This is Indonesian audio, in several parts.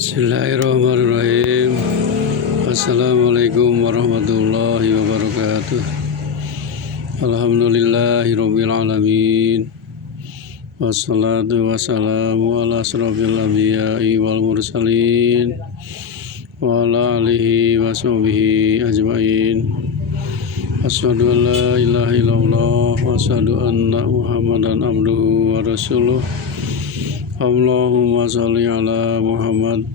Bismillahirrahmanirrahim. Assalamualaikum warahmatullahi wabarakatuh. Alhamdulillahirabbil alamin. Wassalatu wassalamu ala asrofil anbiya'i wal mursalin wa ala alihi wa sahbihi ajmain. Asyhadu an la ilaha illallah wa asyhadu anna Muhammadan abduhu wa rasuluh. Allahumma sholli ala Muhammad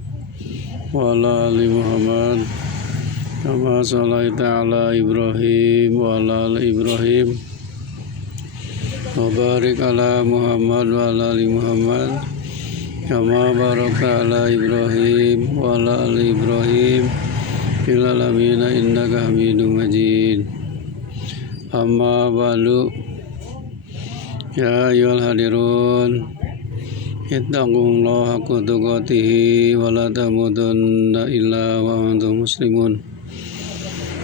wa ala ali Muhammad kama shallaita ala Ibrahim wa ala ali Ibrahim wa barik ala Muhammad wa ala ali Muhammad kama barakta ala Ibrahim wa ala ali Ibrahim fil alamin innaka Hamidum Majid. Amma ba'du. Ya ayyuhal hadirun, ittaqullaha haqqa tuqatih wa la tamutunna illa wa antum muslimun.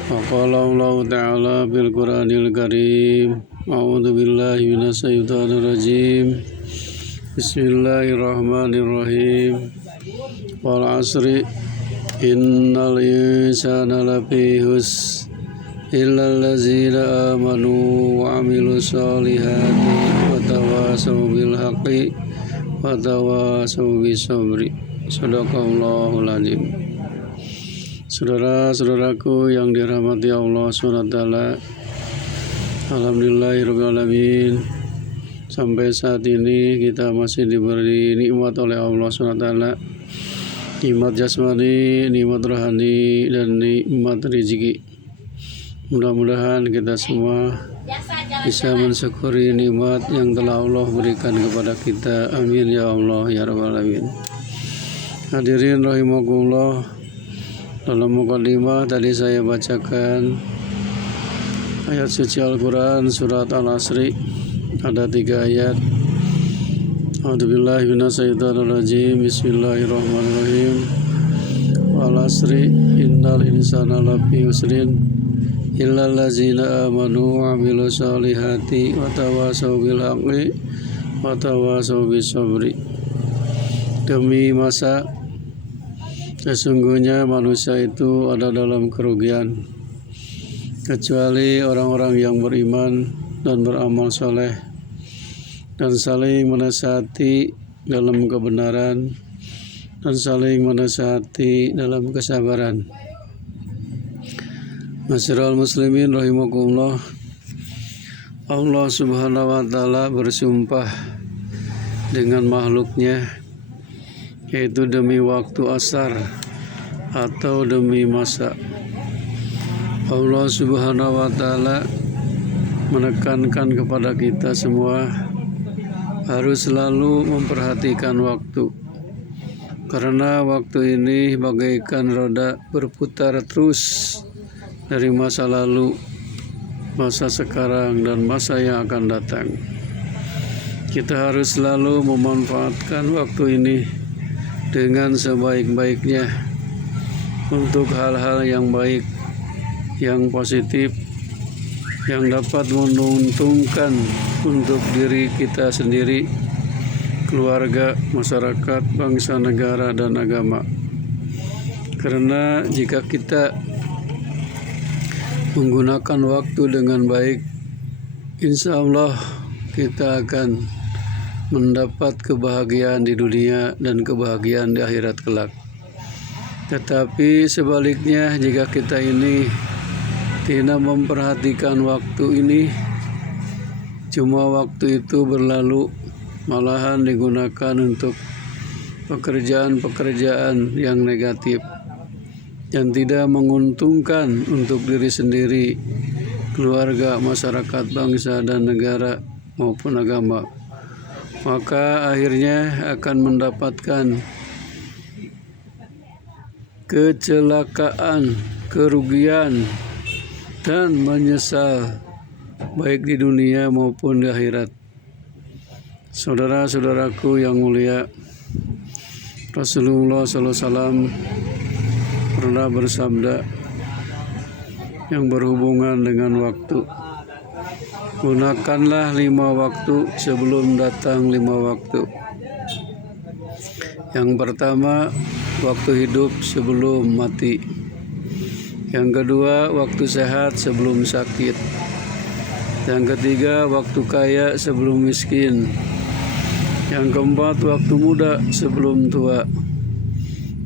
Wa qala Allah ta'ala fil Qur'anil Karim, a'udzu billahi minasy syaithanir rajim. Bismillahirrahmanirrahim. Wal 'asri innal insana lafi khusr illa allazina amanu wa 'amilus solihati wa tawasaw bil haqqi wa tawasaw bis sabri. Shadaqallahul azim. Saudara-saudaraku yang dirahmati Allah SWT, alhamdulillahirabbil alamin. Sampai saat ini kita masih diberi nikmat oleh Allah SWT, nikmat jasmani, nikmat rohani, dan nikmat rezeki. Mudah-mudahan kita semua bisa mensyukuri nikmat yang telah Allah berikan kepada kita. Amin ya Allah ya rabbal alamin. Hadirin rahimakumullah, dalam mukadimah tadi saya bacakan ayat suci Al-Quran surat Al-Asri. Ada 3 ayat. A'udzubillahi minasyaitonirrajim. Bismillahirrahmanirrahim. Wal 'asri innal insana lafi khusrin illal ladzina amanu wa 'amilus solihati wa tawasaw bil haqqi wa tawasaw bis sabri. Demi masa, sesungguhnya manusia itu ada dalam kerugian, kecuali orang-orang yang beriman dan beramal soleh dan saling menasihati dalam kebenaran dan saling menasihati dalam kesabaran. Masyiral muslimin rahimakumullah, Allah subhanahu wa ta'ala bersumpah dengan makhluknya, yaitu demi waktu asar atau demi masa. Allah subhanahu wa ta'ala menekankan kepada kita semua harus selalu memperhatikan waktu, karena waktu ini bagaikan roda berputar terus dari masa lalu, masa sekarang, dan masa yang akan datang. Kita harus selalu memanfaatkan waktu ini dengan sebaik-baiknya untuk hal-hal yang baik, yang positif, yang dapat menguntungkan untuk diri kita sendiri, keluarga, masyarakat, bangsa, negara, dan agama. Karena jika kita menggunakan waktu dengan baik, insya Allah kita akan mendapat kebahagiaan di dunia dan kebahagiaan di akhirat kelak. Tetapi sebaliknya, jika kita ini tidak memperhatikan waktu ini, cuma waktu itu berlalu, malahan digunakan untuk pekerjaan-pekerjaan yang negatif yang tidak menguntungkan untuk diri sendiri, keluarga, masyarakat, bangsa, dan negara maupun agama, maka akhirnya akan mendapatkan kecelakaan, kerugian, dan menyesal baik di dunia maupun di akhirat. Saudara-saudaraku yang mulia, Rasulullah SAW pernah bersabda yang berhubungan dengan waktu. Gunakanlah 5 waktu sebelum datang 5 waktu. Yang pertama, waktu hidup sebelum mati. Yang kedua, waktu sehat sebelum sakit. Yang ketiga, waktu kaya sebelum miskin. Yang keempat, waktu muda sebelum tua.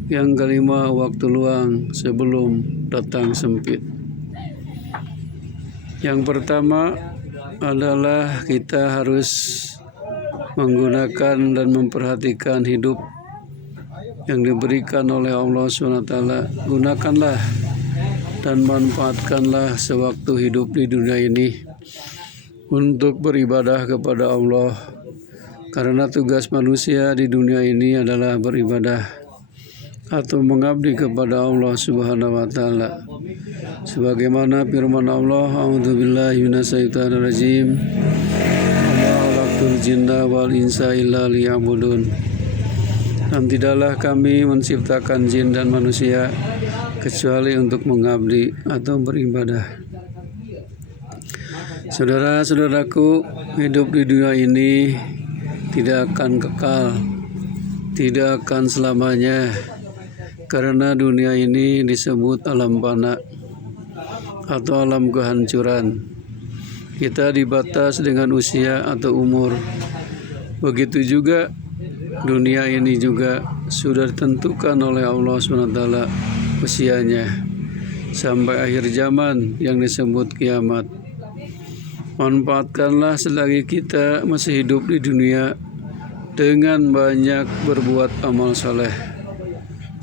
Yang kelima, waktu luang sebelum datang sempit. Yang pertama adalah kita harus menggunakan dan memperhatikan hidup yang diberikan oleh Allah SWT. Gunakanlah dan manfaatkanlah sewaktu hidup di dunia ini untuk beribadah kepada Allah. Karena tugas manusia di dunia ini adalah beribadah atau mengabdi kepada Allah Subhanahu wa taala. Sebagaimana firman Allah, A'udzubillahi minasyaitonirrajim. Wa ma khalaqtul jinna wal insa illa liya'budun. Dan tidaklah kami menciptakan jin dan manusia kecuali untuk mengabdi atau beribadah. Saudara-saudaraku, hidup di dunia ini tidak akan kekal, tidak akan selamanya. Karena dunia ini disebut alam fana atau alam kehancuran. Kita dibatas dengan usia atau umur. Begitu juga dunia ini juga sudah ditentukan oleh Allah SWT usianya sampai akhir zaman yang disebut kiamat. Manfaatkanlah selagi kita masih hidup di dunia dengan banyak berbuat amal soleh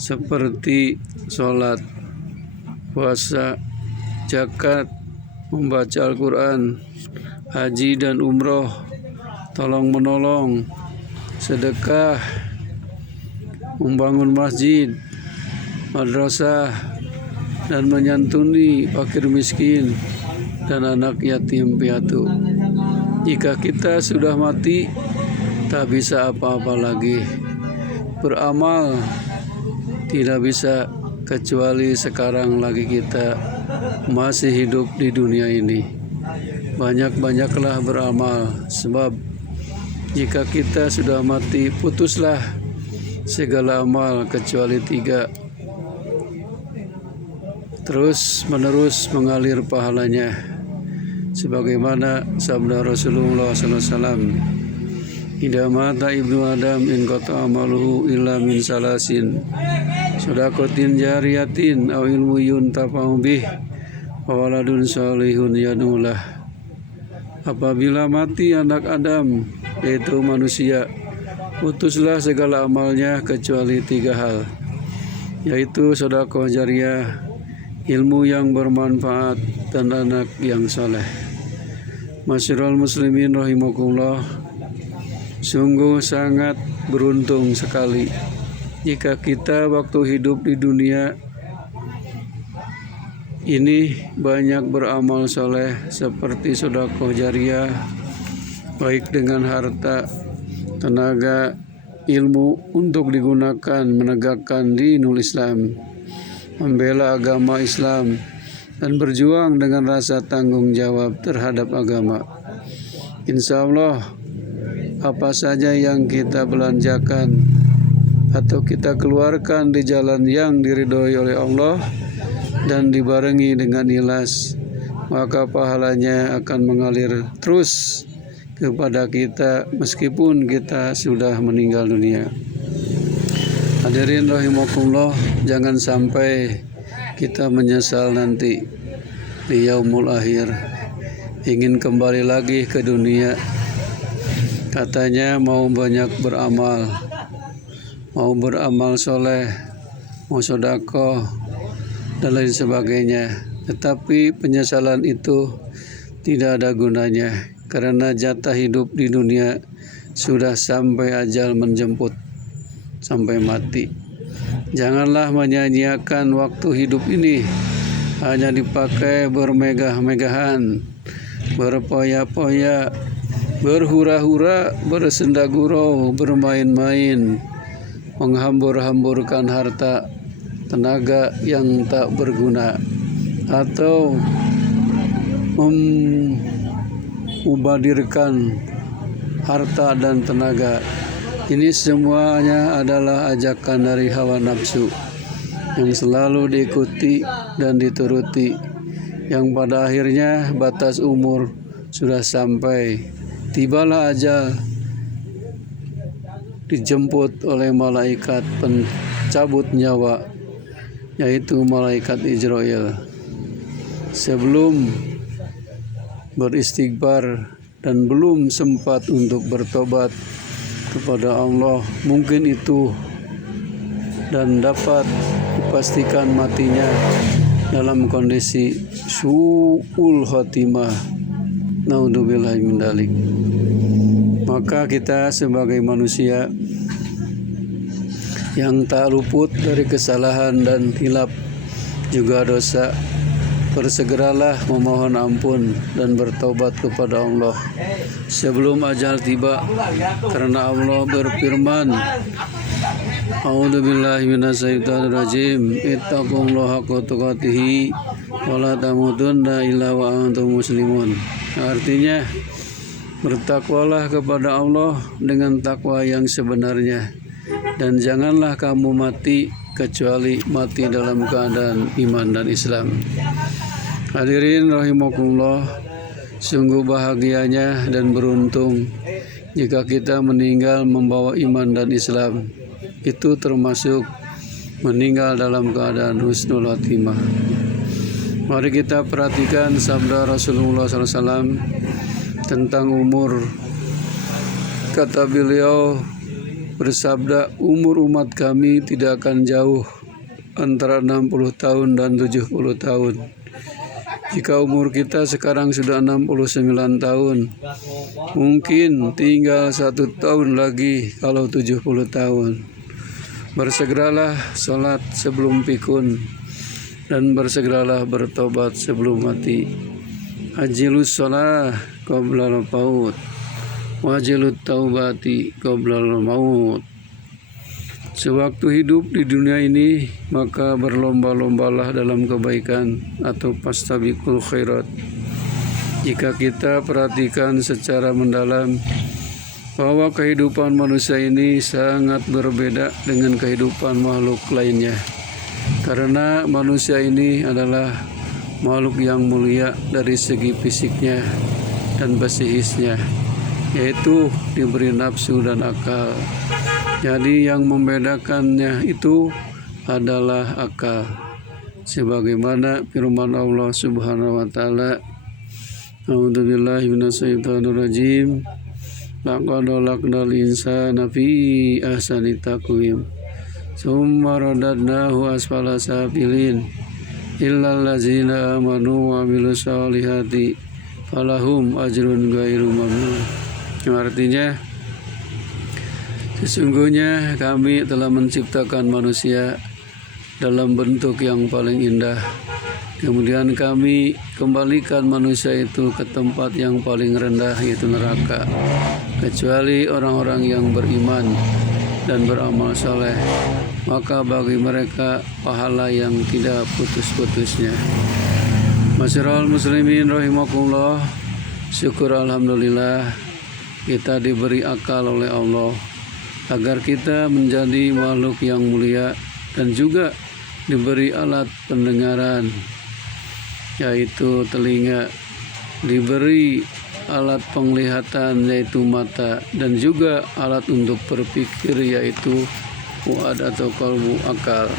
seperti sholat, puasa, zakat, membaca Al-Quran, haji dan umroh, tolong menolong, sedekah, membangun masjid, madrasah, dan menyantuni fakir miskin dan anak yatim piatu. Jika kita sudah mati, tak bisa apa-apa lagi. Beramal tidak bisa kecuali sekarang lagi kita masih hidup di dunia ini. Banyak-banyaklah beramal, sebab jika kita sudah mati, putuslah segala amal kecuali 3. Terus menerus mengalir pahalanya, sebagaimana sabda Rasulullah SAW, "Idza mata ibnu Adam in qata amaluhu illa min salasin, shadaqatin jariyatin aw ilmu yuntafa'u bih wa waladun shalihun yad'ulah." Apabila mati anak Adam, yaitu manusia, putuslah segala amalnya kecuali 3 hal, yaitu sedekah jariyah, ilmu yang bermanfaat, dan anak yang saleh. Masyiral muslimin rahimakumullah, sungguh sangat beruntung sekali jika kita waktu hidup di dunia ini banyak beramal soleh seperti sedekah jariyah, baik dengan harta, tenaga, ilmu untuk digunakan menegakkan dinul Islam, membela agama Islam, dan berjuang dengan rasa tanggung jawab terhadap agama. Insya Allah, apa saja yang kita belanjakan atau kita keluarkan di jalan yang diridhoi oleh Allah dan dibarengi dengan ikhlas, maka pahalanya akan mengalir terus kepada kita meskipun kita sudah meninggal dunia. Hadirin rahimakumullah, jangan sampai kita menyesal nanti di yaumul akhir, ingin kembali lagi ke dunia. Katanya mau banyak beramal, mau beramal soleh, mau sedekah, dan lain sebagainya. Tetapi penyesalan itu tidak ada gunanya, karena jatah hidup di dunia sudah sampai ajal menjemput, sampai mati. Janganlah menyanyiakan waktu hidup ini hanya dipakai bermegah-megahan, berpoya-poya, berhura-hura, bersenda gurau, bermain-main, menghambur-hamburkan harta, tenaga yang tak berguna, atau memubadirkan harta dan tenaga Ini semuanya adalah ajakan dari hawa nafsu yang selalu diikuti dan dituruti, yang pada akhirnya batas umur sudah sampai. Tibalah ajal, dijemput oleh malaikat pencabut nyawa, yaitu malaikat Israel. Sebelum beristighfar dan belum sempat untuk bertobat kepada Allah, mungkin itu dan dapat dipastikan matinya dalam kondisi su'ul khotimah. Naudzubillahi min dzalik. Maka kita sebagai manusia yang tak luput dari kesalahan dan hilap juga dosa, bersegeralah memohon ampun dan bertobat kepada Allah sebelum ajal tiba, karena Allah berfirman, A'udzubillahi minasyaitonirrajim, ittaqullaha haqqa tuqatih wa la tamutunna illa wa antum muslimun. Artinya, bertakwalah kepada Allah dengan takwa yang sebenarnya, dan janganlah kamu mati kecuali mati dalam keadaan iman dan Islam. Hadirin rahimakumullah, sungguh bahagianya dan beruntung jika kita meninggal membawa iman dan Islam. Itu termasuk meninggal dalam keadaan husnul khatimah. Mari kita perhatikan sabda Rasulullah SAW tentang umur. Kata beliau bersabda, umur umat kami tidak akan jauh antara 60 tahun dan 70 tahun. Jika umur kita sekarang sudah 69 tahun, mungkin tinggal 1 tahun lagi kalau 70 tahun. Bersegeralah sholat sebelum pikun, dan bersegeralah bertobat sebelum mati. Ajilus sholah qoblal maut, wajilut taubati qoblal maut. Sewaktu hidup di dunia ini, maka berlomba-lombalah dalam kebaikan atau fastabiqul khairat. Jika kita perhatikan secara mendalam bahwa kehidupan manusia ini sangat berbeda dengan kehidupan makhluk lainnya, karena manusia ini adalah makhluk yang mulia dari segi fisiknya dan psikisnya, yaitu diberi nafsu dan akal. Jadi yang membedakannya itu adalah akal. Sebagaimana firman Allah Subhanahu wa taala, A'udzubillahi minasyaitonirrajim. Laqad khalaqnal insana fi ahsani taqwim. Tsumma radadnahu asfala safilin. Illal ladzina amanu wa amilus solihati falahum ajrun ghairu mamnun. Artinya, sesungguhnya kami telah menciptakan manusia dalam bentuk yang paling indah. Kemudian kami kembalikan manusia itu ke tempat yang paling rendah, yaitu neraka, kecuali orang-orang yang beriman dan beramal saleh, maka bagi mereka pahala yang tidak putus-putusnya. Masyiral muslimin rahimakumullah, syukur alhamdulillah kita diberi akal oleh Allah agar kita menjadi makhluk yang mulia, dan juga diberi alat pendengaran, yaitu telinga, diberi alat penglihatan yaitu mata, dan juga alat untuk berpikir yaitu fuad atau qalbu, akal.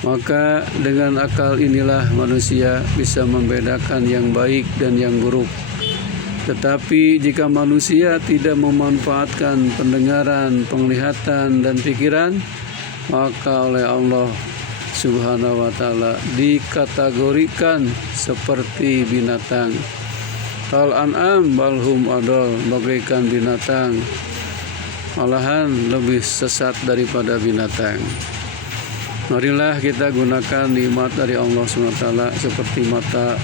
Maka dengan akal inilah manusia bisa membedakan yang baik dan yang buruk. Tetapi jika manusia tidak memanfaatkan pendengaran, penglihatan, dan pikiran, maka oleh Allah Subhanahu wa ta'ala dikategorikan seperti binatang. Kal an'am balhum adol, bagaikan binatang, malahan lebih sesat daripada binatang. Marilah kita gunakan nikmat dari Allah SWT seperti mata,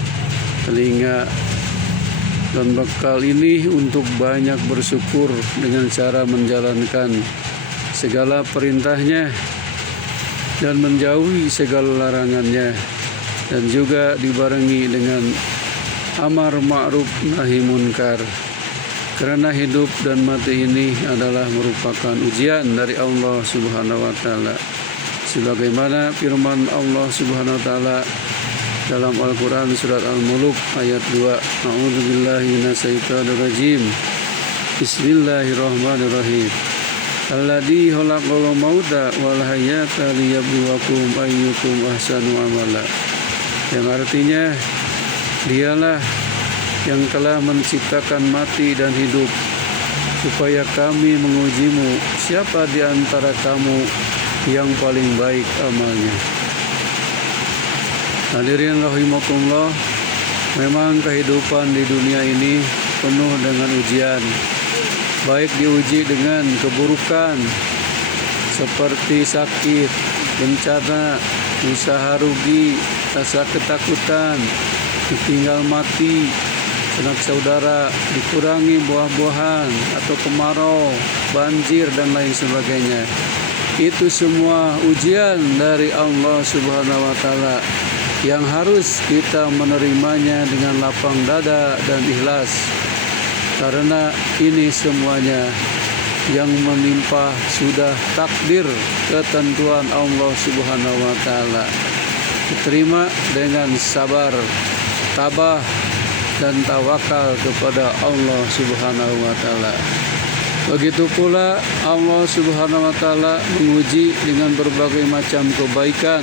telinga, dan bekal ini untuk banyak bersyukur dengan cara menjalankan segala perintahnya dan menjauhi segala larangannya, dan juga dibarengi dengan amar ma'ruf nahi munkar. Karena hidup dan mati ini adalah merupakan ujian dari Allah Subhanahu wa taala. Sebagaimana firman Allah Subhanahu wa taala dalam Al-Qur'an surat Al-Mulk ayat 2. A'udzubillahi minasyaitonir rajim. Bismillahirrahmanirrahim. Alladzi khalaqal mauta wal hayata liyabluwakum ayyukum ahsanu amala. Yang artinya dialah yang telah menciptakan mati dan hidup supaya kami mengujimu siapa di antara kamu yang paling baik amalnya. Hadirin rahimakumullah, memang kehidupan di dunia ini penuh dengan ujian, baik diuji dengan keburukan seperti sakit, bencana, usaha rugi, rasa ketakutan, ditinggal mati, sanak saudara, dikurangi buah-buahan atau kemarau, banjir dan lain sebagainya. Itu semua ujian dari Allah Subhanahu wa taala yang harus kita menerimanya dengan lapang dada dan ikhlas. Karena ini semuanya yang menimpa sudah takdir ketentuan Allah Subhanahu wa taala. Diterima dengan sabar, tabah dan tawakal kepada Allah Subhanahu wa taala. Begitu pula Allah Subhanahu wa taala menguji dengan berbagai macam kebaikan,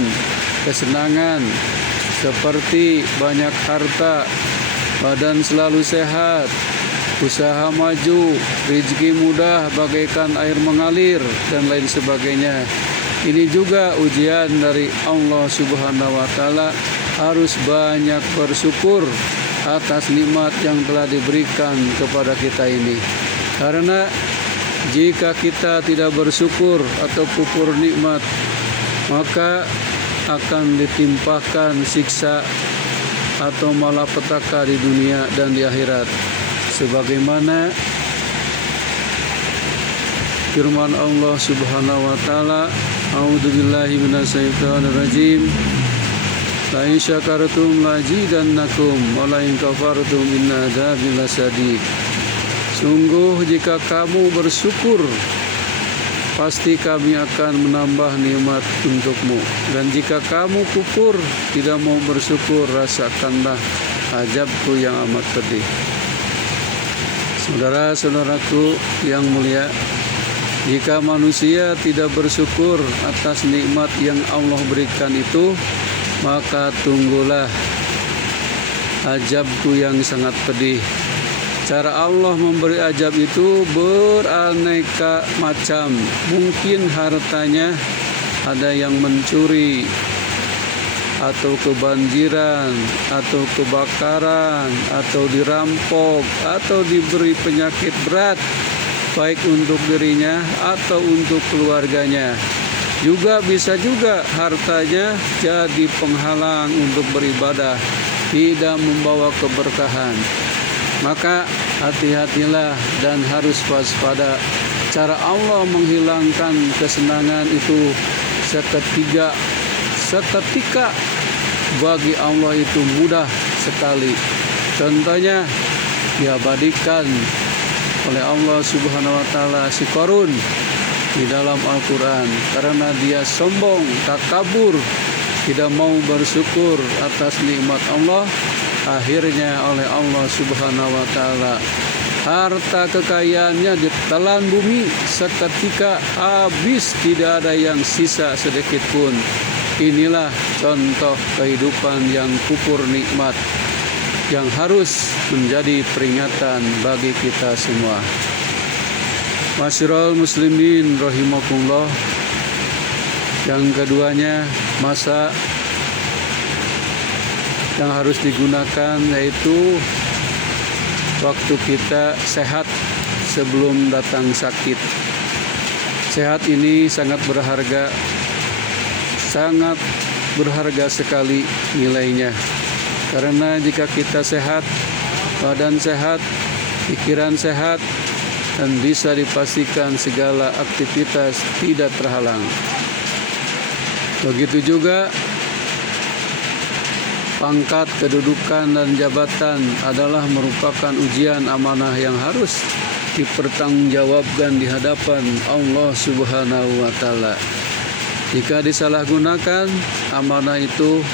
kesenangan seperti banyak harta, badan selalu sehat, usaha maju, rezeki mudah bagaikan air mengalir dan lain sebagainya. Ini juga ujian dari Allah Subhanahu wa taala, harus banyak bersyukur atas nikmat yang telah diberikan kepada kita ini. Karena jika kita tidak bersyukur atau kufur nikmat, maka akan ditimpakan siksa atau malapetaka di dunia dan di akhirat. Sebagaimana firman Allah Subhanahu wa taala, A'udzubillahi minasyaitonir rajim. La in syakartum lazidannakum wa la in kafartum inna adzabi lasyadid. Sungguh jika kamu bersyukur, pasti kami akan menambah nikmat untukmu. Dan jika kamu kufur, tidak mau bersyukur, rasakanlah azabku yang amat pedih. Saudara-saudaraku yang mulia, jika manusia tidak bersyukur atas nikmat yang Allah berikan itu, maka tunggulah azabku yang sangat pedih. Cara Allah memberi azab itu beraneka macam. Mungkin hartanya ada yang mencuri, atau kebanjiran, atau kebakaran, atau dirampok, atau diberi penyakit berat, baik untuk dirinya atau untuk keluarganya. Juga bisa juga hartanya jadi penghalang untuk beribadah, tidak membawa keberkahan. Maka hati-hatilah dan harus waspada. Cara Allah menghilangkan kesenangan itu seketika bagi Allah itu mudah sekali. Contohnya diabadikan oleh Allah Subhanahu wa taala si Qarun di dalam Al-Quran, karena dia sombong, takabur, tidak mau bersyukur atas nikmat Allah. Akhirnya oleh Allah Subhanahu wa taala harta kekayaannya ditelan bumi, seketika habis, tidak ada yang sisa sedikit pun. Inilah contoh kehidupan yang kufur nikmat, yang harus menjadi peringatan bagi kita semua. Masyiral muslimin rahimakumullah. Yang keduanya, masa yang harus digunakan yaitu waktu kita sehat sebelum datang sakit. Sehat ini sangat berharga sekali nilainya. Karena jika kita sehat, badan sehat, pikiran sehat, dan bisa dipastikan segala aktivitas tidak terhalang. Begitu juga pangkat, kedudukan, dan jabatan adalah merupakan ujian amanah yang harus dipertanggungjawabkan di hadapan Allah Subhanahu wa Ta'ala. Jika disalahgunakan, amanah itu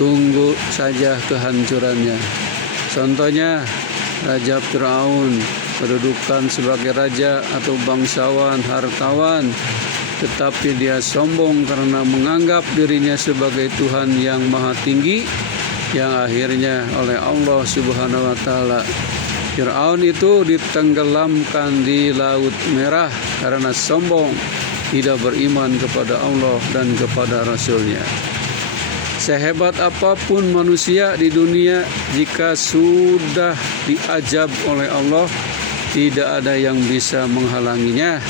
tunggu saja kehancurannya. Contohnya, Raja Fir'aun, kedudukan sebagai raja atau bangsawan, hartawan, tetapi dia sombong karena menganggap dirinya sebagai Tuhan yang maha tinggi, yang akhirnya oleh Allah Subhanahu wa Ta'ala Fir'aun itu ditenggelamkan di Laut Merah karena sombong, tidak beriman kepada Allah dan kepada Rasul-Nya. Sehebat apapun manusia di dunia, jika sudah diajab oleh Allah, tidak ada yang bisa menghalanginya,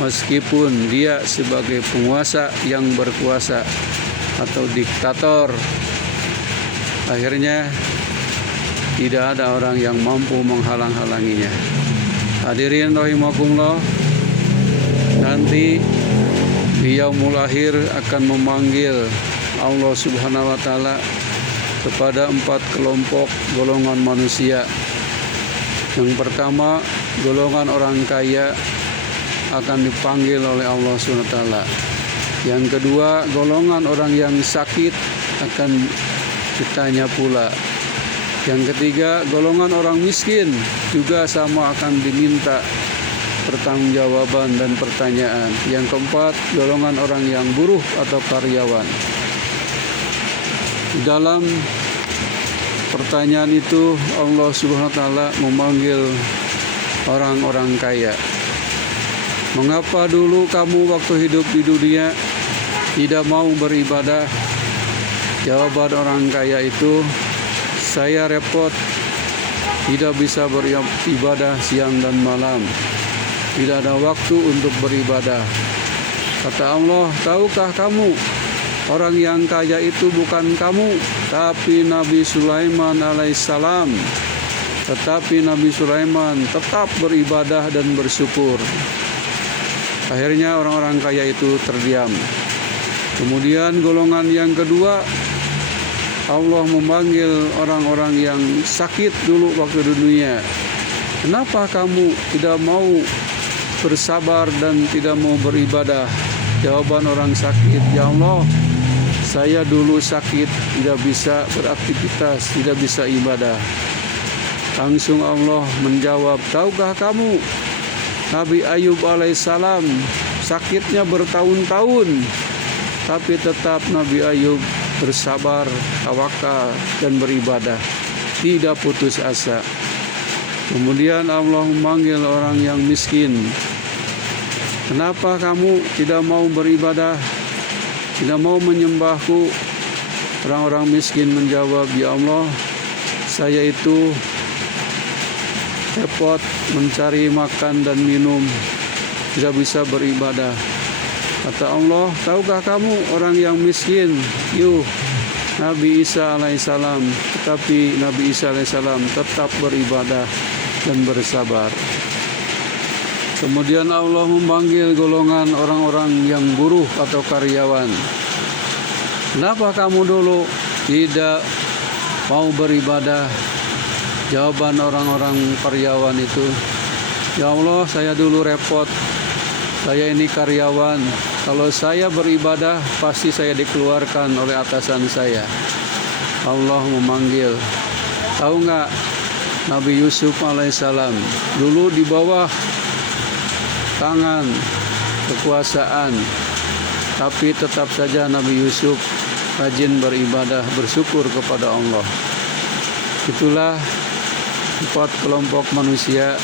meskipun dia sebagai penguasa yang berkuasa atau diktator. Akhirnya tidak ada orang yang mampu menghalang-halanginya. Hadirin rahimakumullah, nanti di yaumul akhir akan memanggil Allah Subhanahu wa Ta'ala kepada 4 kelompok golongan manusia. Yang pertama, golongan orang kaya akan dipanggil oleh Allah Subhanahu wa Ta'ala. Yang kedua, golongan orang yang sakit akan ditanya pula. Yang ketiga, golongan orang miskin juga sama akan diminta pertanggungjawaban dan pertanyaan. Yang keempat, golongan orang yang buruh atau karyawan. Dalam pertanyaan itu, Allah Subhanahu wa Ta'ala memanggil orang-orang kaya. Mengapa dulu kamu waktu hidup di dunia tidak mau beribadah? Jawaban orang kaya itu, saya repot, tidak bisa beribadah siang dan malam, tidak ada waktu untuk beribadah. Kata Allah, tahukah kamu, orang yang kaya itu bukan kamu, tapi Nabi Sulaiman alaihissalam. Tetapi Nabi Sulaiman tetap beribadah dan bersyukur. Akhirnya orang-orang kaya itu terdiam. Kemudian golongan yang kedua, Allah memanggil orang-orang yang sakit dulu waktu di dunia. Kenapa kamu tidak mau bersabar dan tidak mau beribadah? Jawaban orang sakit, ya Allah, saya dulu sakit, tidak bisa beraktivitas, tidak bisa ibadah. Langsung Allah menjawab, tahukah kamu, Nabi Ayub alaihissalam sakitnya bertahun-tahun, tapi tetap Nabi Ayub bersabar, tawakal, dan beribadah, tidak putus asa. Kemudian Allah memanggil orang yang miskin. Kenapa kamu tidak mau beribadah, tidak mau menyembahku? Orang-orang miskin menjawab, ya Allah, saya itu repot mencari makan dan minum, tidak bisa beribadah. Kata Allah, tahukah kamu orang yang miskin? Yuk, Nabi Isa alaihissalam. Tetapi Nabi Isa alaihissalam tetap beribadah dan bersabar. Kemudian Allah memanggil golongan orang-orang yang buruh atau karyawan. Kenapa kamu dulu tidak mau beribadah? Jawaban orang-orang karyawan itu, ya Allah, saya dulu repot, saya ini karyawan. Kalau saya beribadah, pasti saya dikeluarkan oleh atasan saya. Allah memanggil. Tahu nggak, Nabi Yusuf alaihissalam dulu di bawah tangan kekuasaan, tapi tetap saja Nabi Yusuf rajin beribadah, bersyukur kepada Allah. Itulah 4 kelompok manusia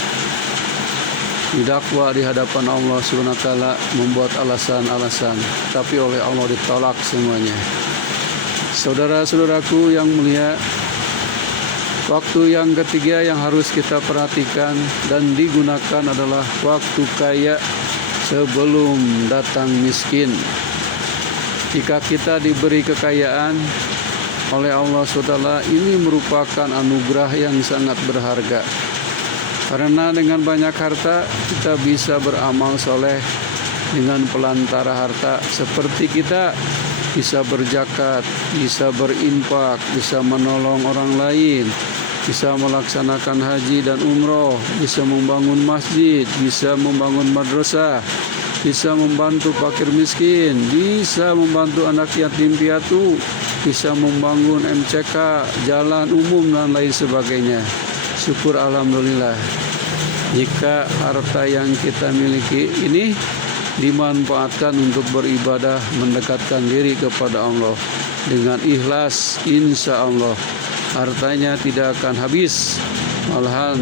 didakwa di hadapan Allah Subhanahu wa Ta'ala, membuat alasan-alasan, tapi oleh Allah ditolak semuanya. Saudara-saudaraku yang mulia, waktu yang ketiga yang harus kita perhatikan dan digunakan adalah waktu kaya sebelum datang miskin. Jika kita diberi kekayaan oleh Allah SWT, ini merupakan anugerah yang sangat berharga. Karena dengan banyak harta kita bisa beramal soleh dengan pelantara harta. Seperti kita bisa berzakat, bisa berinfak, bisa menolong orang lain, bisa melaksanakan haji dan umroh, bisa membangun masjid, bisa membangun madrasah, bisa membantu fakir miskin, bisa membantu anak yatim piatu, bisa membangun MCK, jalan umum dan lain sebagainya. Syukur alhamdulillah. Jika harta yang kita miliki ini dimanfaatkan untuk beribadah, mendekatkan diri kepada Allah dengan ikhlas, insya Allah hartanya tidak akan habis, malahan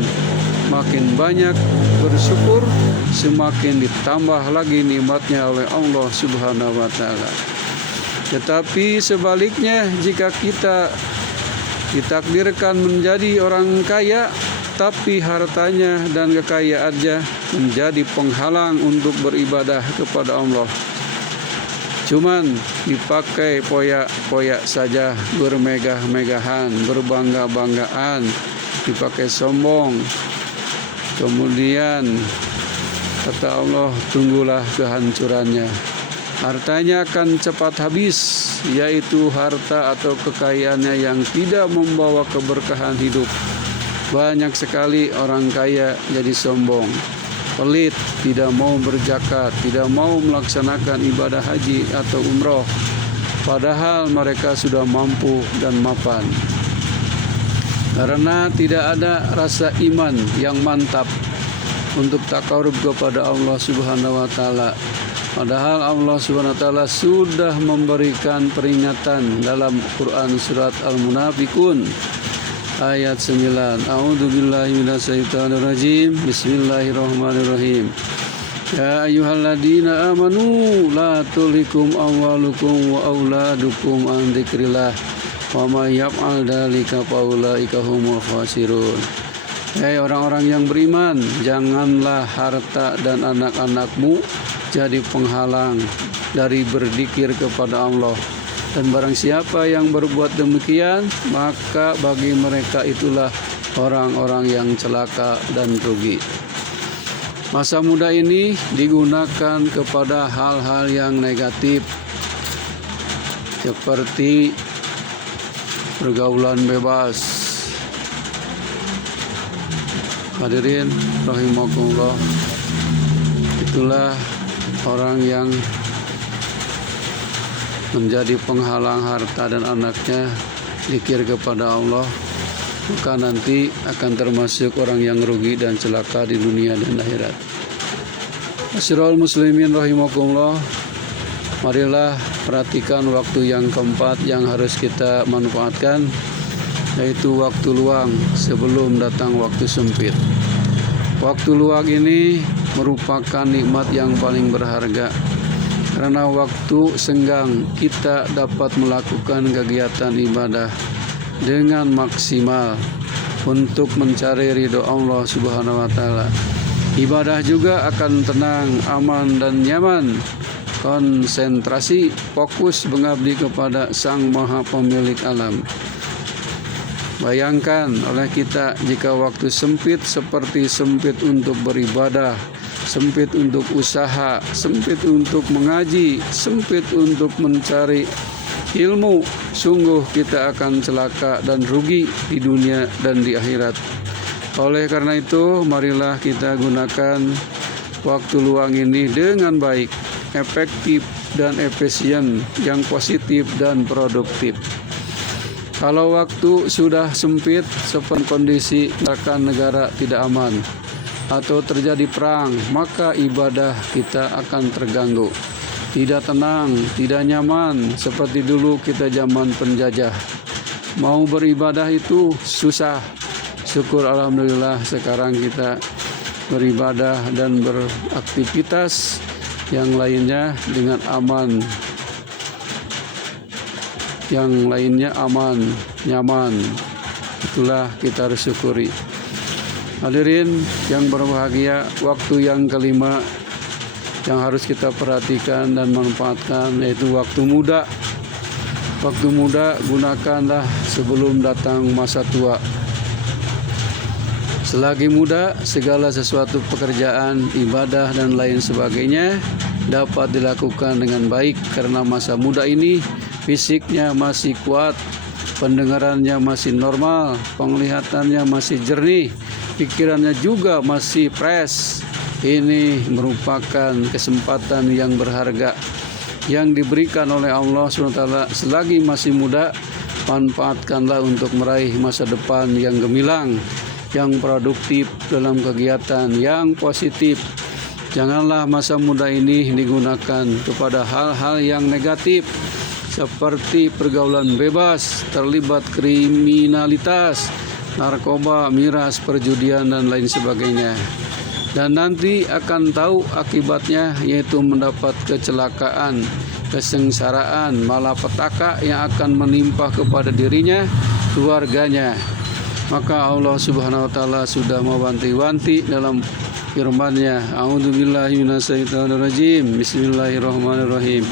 makin banyak bersyukur, semakin ditambah lagi nikmatnya oleh Allah Subhanahu wa Ta'ala. Tetapi sebaliknya, jika kita ditakdirkan menjadi orang kaya, tapi hartanya dan kekayaannya menjadi penghalang untuk beribadah kepada Allah, cuman dipakai poyak-poyak saja, bermegah-megahan, berbangga-banggaan, dipakai sombong. Kemudian kata Allah, tunggulah kehancurannya. Hartanya akan cepat habis, yaitu harta atau kekayaannya yang tidak membawa keberkahan hidup. Banyak sekali orang kaya jadi sombong, pelit, tidak mau berzakat, tidak mau melaksanakan ibadah haji atau umroh, padahal mereka sudah mampu dan mapan. Karena tidak ada rasa iman yang mantap untuk takarub kepada Allah Subhanahu wa Ta'ala. Padahal Allah Subhanahu wa Ta'ala sudah memberikan peringatan dalam Quran surat Al-Munafiqun ayat 9. A'udzubillahi minasyaitonirrajim. Bismillahirrahmanirrahim. Ya ayyuhalladzina amanu la tulhikum amwalukum wa auladukum an dzikrillah wa may yaf'al dzalika faulaika humul khasirun. Hai orang-orang yang beriman, janganlah harta dan anak-anakmu jadi penghalang dari berzikir kepada Allah. Dan barang siapa yang berbuat demikian, maka bagi mereka itulah orang-orang yang celaka dan rugi. Masa muda ini digunakan kepada hal-hal yang negatif, seperti pergaulan bebas. Hadirin rahimakumullah, itulah orang yang menjadi penghalang harta dan anaknya zikir kepada Allah, maka nanti akan termasuk orang yang rugi dan celaka di dunia dan akhirat. Masyiral muslimin rahimakumullah, marilah perhatikan waktu yang keempat yang harus kita manfaatkan, yaitu waktu luang sebelum datang waktu sempit. Waktu luang ini merupakan nikmat yang paling berharga, karena waktu senggang kita dapat melakukan kegiatan ibadah dengan maksimal untuk mencari ridho Allah Subhanahu wa Ta'ala. Ibadah juga akan tenang, aman dan nyaman, konsentrasi, fokus mengabdi kepada Sang Maha Pemilik alam. Bayangkan oleh kita jika waktu sempit seperti sempit untuk beribadah, sempit untuk usaha, sempit untuk mengaji, sempit untuk mencari ilmu, sungguh kita akan celaka dan rugi di dunia dan di akhirat. Oleh karena itu, marilah kita gunakan waktu luang ini dengan baik, efektif dan efisien, yang positif dan produktif. Kalau waktu sudah sempit, seperti kondisi negara tidak aman atau terjadi perang, maka ibadah kita akan terganggu, tidak tenang, tidak nyaman seperti dulu kita zaman penjajah. Mau beribadah itu susah. Syukur alhamdulillah sekarang kita beribadah dan beraktivitas yang lainnya dengan aman, yang lainnya aman, nyaman. Itulah kita harus syukuri. Hadirin yang berbahagia, waktu yang kelima yang harus kita perhatikan dan manfaatkan yaitu waktu muda. Waktu muda gunakanlah sebelum datang masa tua. Selagi muda, segala sesuatu pekerjaan, ibadah dan lain sebagainya dapat dilakukan dengan baik karena masa muda ini fisiknya masih kuat, pendengarannya masih normal, penglihatannya masih jernih, pikirannya juga masih fresh. Ini merupakan kesempatan yang berharga yang diberikan oleh Allah SWT selagi masih muda. Manfaatkanlah untuk meraih masa depan yang gemilang, yang produktif dalam kegiatan yang positif. Janganlah masa muda ini digunakan kepada hal-hal yang negatif seperti pergaulan bebas, terlibat kriminalitas, narkoba, miras, perjudian, dan lain sebagainya. Dan nanti akan tahu akibatnya, yaitu mendapat kecelakaan, kesengsaraan, malapetaka yang akan menimpa kepada dirinya, keluarganya. Maka Allah Subhanahu wa taala sudah mewanti-wanti dalam firman-Nya. A'udzubillahi minasyaitonirrajim. Bismillahirrahmanirrahim.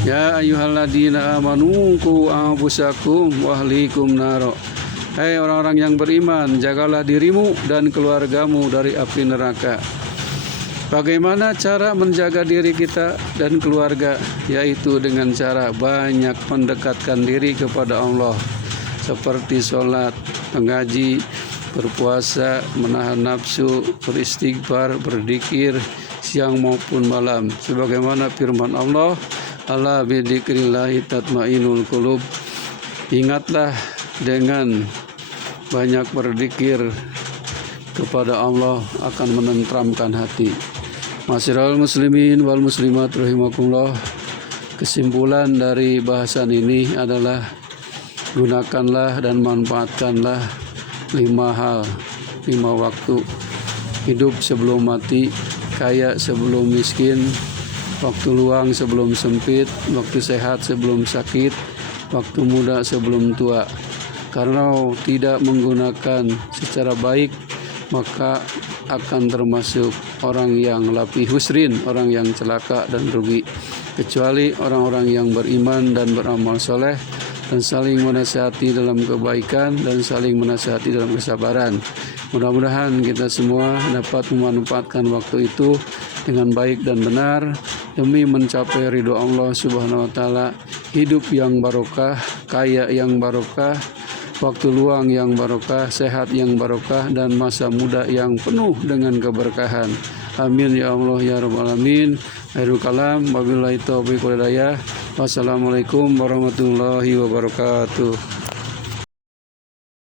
Ya ayyuhalladzina amanu qu anfusakum wa ahlikum naro. Hai orang-orang yang beriman, jagalah dirimu dan keluargamu dari api neraka. Bagaimana cara menjaga diri kita dan keluarga? Yaitu dengan cara banyak mendekatkan diri kepada Allah, seperti sholat, mengaji, berpuasa, menahan nafsu, beristighfar, berzikir siang maupun malam. Sebagaimana firman Allah, ala bidzikrillahi tatmainul qulub. Ingatlah dengan banyak berzikir kepada Allah akan menenteramkan hati. Masyiral muslimin wal muslimat rahimakumullah. Kesimpulan dari bahasan ini adalah gunakanlah dan manfaatkanlah 5 hal, 5 waktu. Hidup sebelum mati, kaya sebelum miskin, waktu luang sebelum sempit, waktu sehat sebelum sakit, waktu muda sebelum tua. Karena tidak menggunakan secara baik, maka akan termasuk orang yang lafi husrin, orang yang celaka dan rugi. Kecuali orang-orang yang beriman dan beramal soleh dan saling menasihati dalam kebaikan dan saling menasihati dalam kesabaran. Mudah-mudahan kita semua dapat memanfaatkan waktu itu dengan baik dan benar demi mencapai ridho Allah Subhanahu wa taala, hidup yang barokah, kaya yang barokah, waktu luang yang barokah, sehat yang barokah, dan masa muda yang penuh dengan keberkahan. Amin ya Allah ya rabbal alamin. Akhirul kalam, wabillahi taufiq wal hidayah. Wassalamualaikum warahmatullahi wabarakatuh.